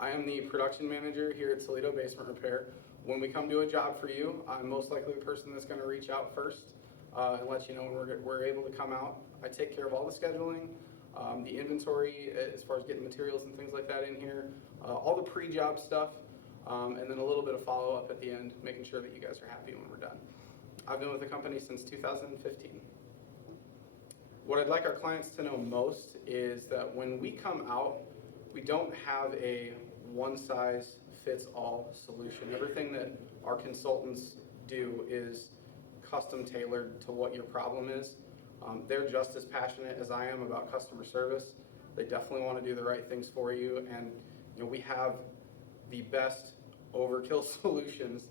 I am the production manager here at Toledo Basement Repair. When we come do a job for you, I'm most likely the person that's going to reach out first and let you know when we're able to come out. I take care of all the scheduling, the inventory as far as getting materials and things like that in here, all the pre-job stuff, and then a little bit of follow-up at the end, making sure that you guys are happy when we're done. I've been with the company since 2015. What I'd like our clients to know most is that when we come out, we don't have a one-size-fits-all solution. Everything that our consultants do is custom tailored to what your problem is. They're just as passionate as I am about customer service. They definitely want to do the right things for you, and we have the best overkill solutions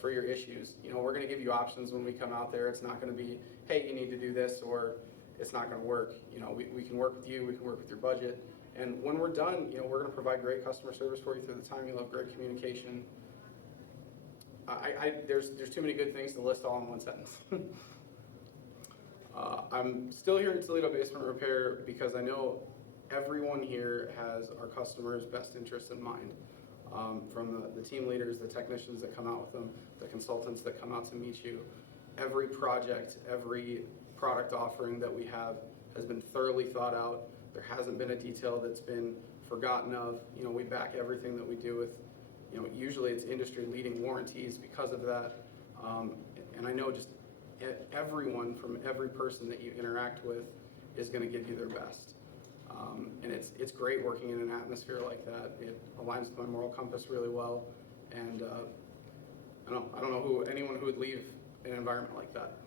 for your issues. We're going to give you options when we come out there. It's not going to be, hey, you need to do this, or it's not going to work. We can work with you. We can work with your budget. And when we're done, we're going to provide great customer service for you through the time. You'll have great communication. There's too many good things to list all in one sentence. I'm still here at Toledo Basement Repair because I know everyone here has our customers' best interests in mind. From the team leaders, the technicians that come out with them, the consultants that come out to meet you. Every project, every product offering that we have has been thoroughly thought out. There hasn't been a detail that's been forgotten of. We back everything that we do with, usually it's industry-leading warranties because of that. And I know just everyone from every person that you interact with is going to give you their best. And it's great working in an atmosphere like that. It aligns with my moral compass really well. And I don't know anyone who would leave an environment like that.